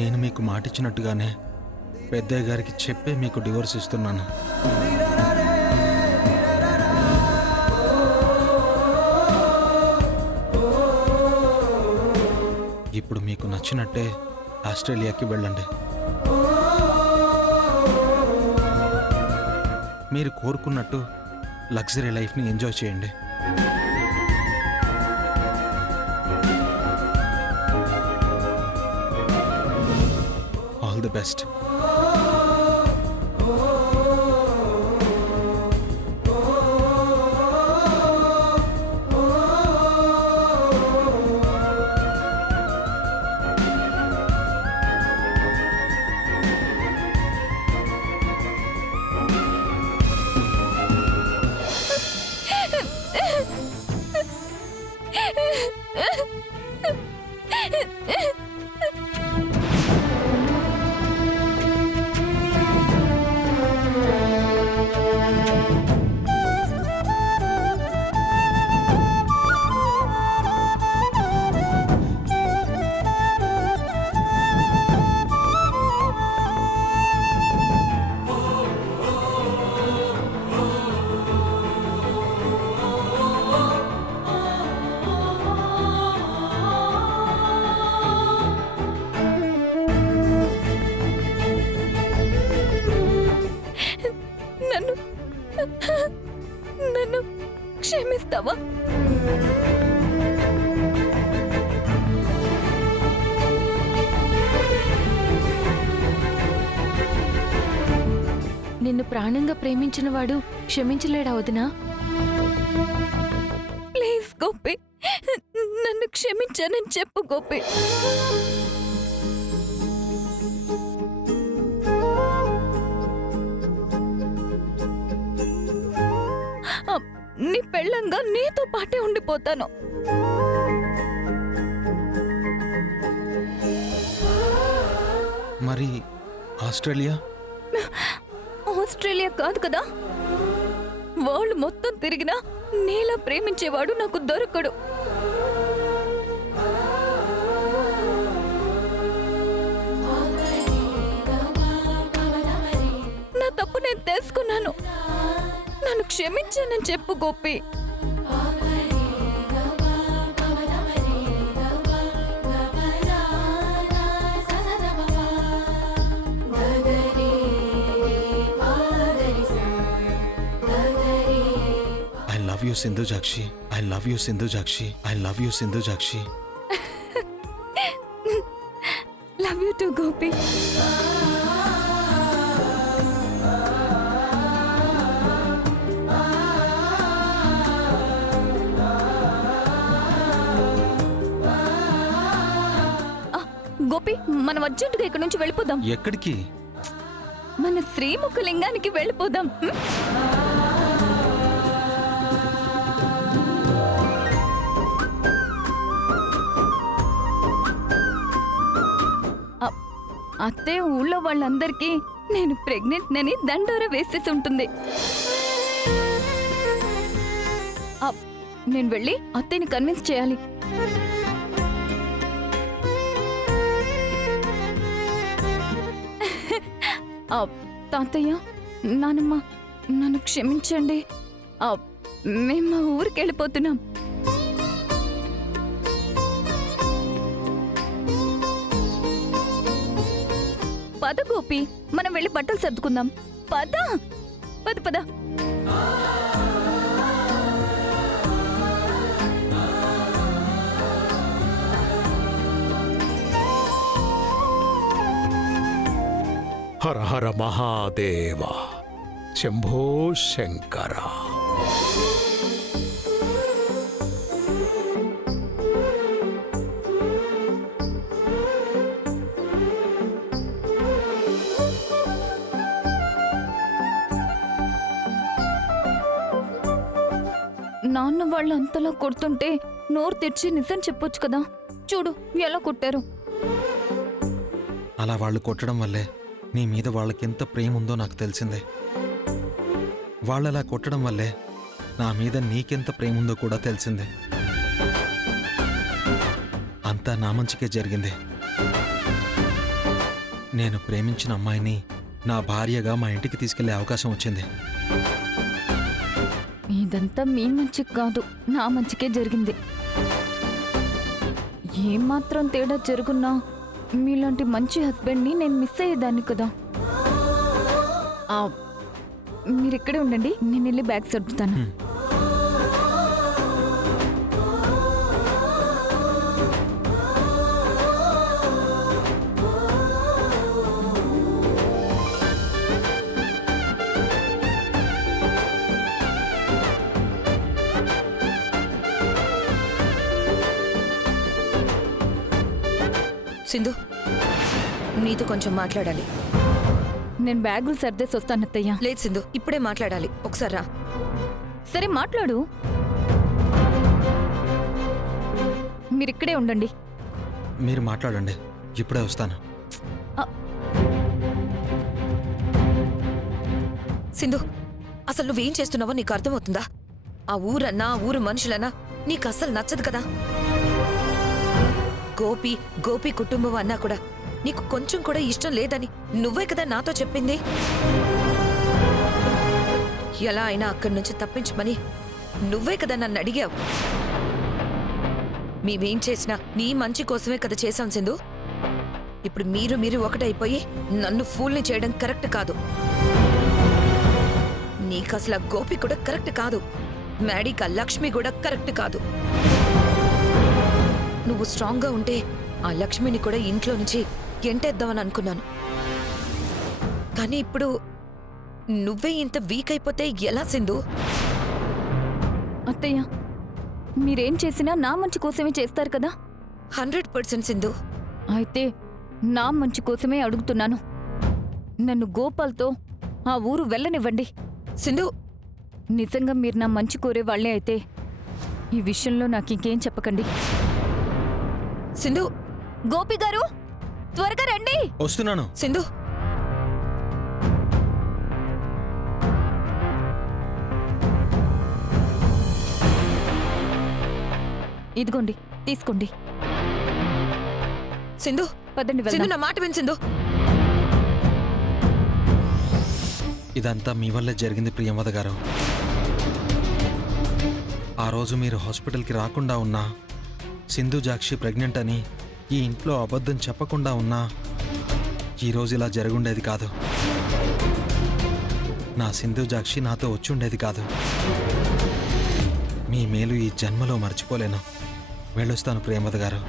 నేను మీకు మాటిచ్చినట్టుగానే పెద్దయ్య గారికి చెప్పే మీకు డివోర్స్ ఇస్తున్నాను. ఇప్పుడు మీకు నచ్చినట్టే ఆస్ట్రేలియాకి వెళ్ళండి. మీరు కోరుకున్నట్టు లగ్జరీ లైఫ్ని ఎంజాయ్ చేయండి. All the best. నన్ను క్షమిస్తావా? నిన్ను ప్రాణంగా ప్రేమించిన వాడు క్షమించలేడా వదినా? ప్లీజ్ గోపి, నన్ను క్షమించానని చెప్పు గోపి. నీ పెళ్ళంగా నీతో పాటే ఉండిపోతాను. మరి ఆస్ట్రేలియా? ఆస్ట్రేలియా కాదు కదా, వాళ్ళు మొత్తం తిరిగినా నీలా ప్రేమించేవాడు నాకు దొరకడు. నా తప్పు నేను తెలుసుకున్నాను. నన్ను క్షమించానని చెప్పు Gopi. I love you Sindhujakshi, I love you Sindhujakshi, I love you Sindhujakshi. Love you too Gopi. Gopi, మనం అర్జెంటుగా ఇక్కడ నుంచి వెళ్ళిపోదాం. ఎక్కడికి? మన శ్రీముఖ లింగానికి వెళ్ళిపోదాం. అత్తే ఊళ్ళో వాళ్ళందరికీ నేను ప్రెగ్నెంట్ నని దండోర వేసేసి ఉంటుంది. నేను వెళ్ళి అత్తయ్యని కన్విన్స్ చేయాలి. తాతయ్య, నానమ్మ, నన్ను క్షమించండి. మేము మా ఊరికి వెళ్ళిపోతున్నాం. పద గోపి, మనం వెళ్ళి బట్టలు సర్దుకుందాం. పద పద పద. హర హర మహాదేవ, శంభో శంకర. నాన్న వాళ్ళు అంతలా కొడుతుంటే నోరు తెరిచి నిజం చెప్పొచ్చు కదా. చూడు ఎలా కొట్టారు. అలా వాళ్ళు కొట్టడం వల్లే నీ మీద వాళ్ళకెంత ప్రేమ ఉందో నాకు తెలిసిందే. వాళ్ళలా కొట్టడం వల్లే నా మీద నీకెంత ప్రేమ ఉందో కూడా తెలిసిందే. అంతా నా మంచికే జరిగింది. నేను ప్రేమించిన అమ్మాయిని నా భార్యగా మా ఇంటికి తీసుకెళ్లే అవకాశం వచ్చింది. ఇదంతా మీ మంచికి కాదు, నా మంచికే జరిగింది. ఏమాత్రం తేడా జరుగున్నా మీలాంటి మంచి హస్బెండ్ని నేను మిస్ అయ్యేదాన్ని కదా. మీరు ఇక్కడే ఉండండి, నేను వెళ్ళి బ్యాగ్ సర్దుతాను. సింధు, నీతో కొంచెం మాట్లాడాలి. నేను బ్యాగులు సర్దేసి వస్తాను అత్తయ్య. లేదు సింధు, ఇప్పుడే మాట్లాడాలి. ఒకసారి రా. సరే మాట్లాడు. మీరిక్కడే ఉండండి. మీరు మాట్లాడండి, ఇప్పుడే వస్తాను. సింధు, అసలు నువ్వేం చేస్తున్నావో నీకు అర్థమవుతుందా? ఆ ఊరన్నా ఆ ఊరు మనుషులన్నా నీకు అస్సలు నచ్చదు కదా. గోపి కుటుంబం అన్నా కూడా నీకు కొంచెం కూడా ఇష్టం లేదని నువ్వే కదా నాతో చెప్పింది. ఎలా అయినా అక్కడి నుంచి తప్పించమని నువ్వే కదా నన్ను అడిగావు. మేమేం చేసినా నీ మంచి కోసమే కదా చేశాం సింధు. ఇప్పుడు మీరు ఒకటైపోయి నన్ను ఫూల్ని చేయడం కరెక్ట్ కాదు. నీకు అసలు ఆ గోపి కూడా కరెక్ట్ కాదు, మ్యాడీకి ఆ లక్ష్మి కూడా కరెక్ట్ కాదు. నువ్వు స్ట్రాంగ్గా ఉంటే ఆ లక్ష్మిని కూడా ఇంట్లో నుంచి ఎంటేద్దామని అనుకున్నాను. కానీ ఇప్పుడు నువ్వే ఇంత వీక్ అయిపోతే ఎలా సింధు? అత్తయ్య, మీరేం చేసినా నా మంచి కోసమే చేస్తారు కదా. 100% సింధు. అయితే నా మంచి కోసమే అడుగుతున్నాను. నన్ను గోపాల్తో ఆ ఊరు వెళ్ళనివ్వండి. సింధు, నిజంగా మీరు నా మంచి కోరే వాళ్లే అయితే ఈ విషయంలో నాకు ఇంకేం చెప్పకండి. సింధు, గోపి గారు త్వరగా రండి. వస్తున్నాను. సింధు, ఇదిగోండి, తీసుకోండి. సింధు, పదండి సింధు, వెళ్దాం. నా మాట విను సింధు. ఇదంతా మీ వల్లే జరిగింది ప్రియంవద గారు. ఆ రోజు మీరు హాస్పిటల్కి రాకుండా ఉన్నా, సింధుజాక్షి ప్రెగ్నెంట్ అని ఈ ఇంట్లో అబద్ధం చెప్పకుండా ఉన్నా ఈరోజు ఇలా జరుగుండేది కాదు. నా సింధుజాక్షి నాతో వచ్చుండేది కాదు. మీ మేలు ఈ జన్మలో మర్చిపోలేను. వెళ్ళొస్తాను ప్రియంవద గారు.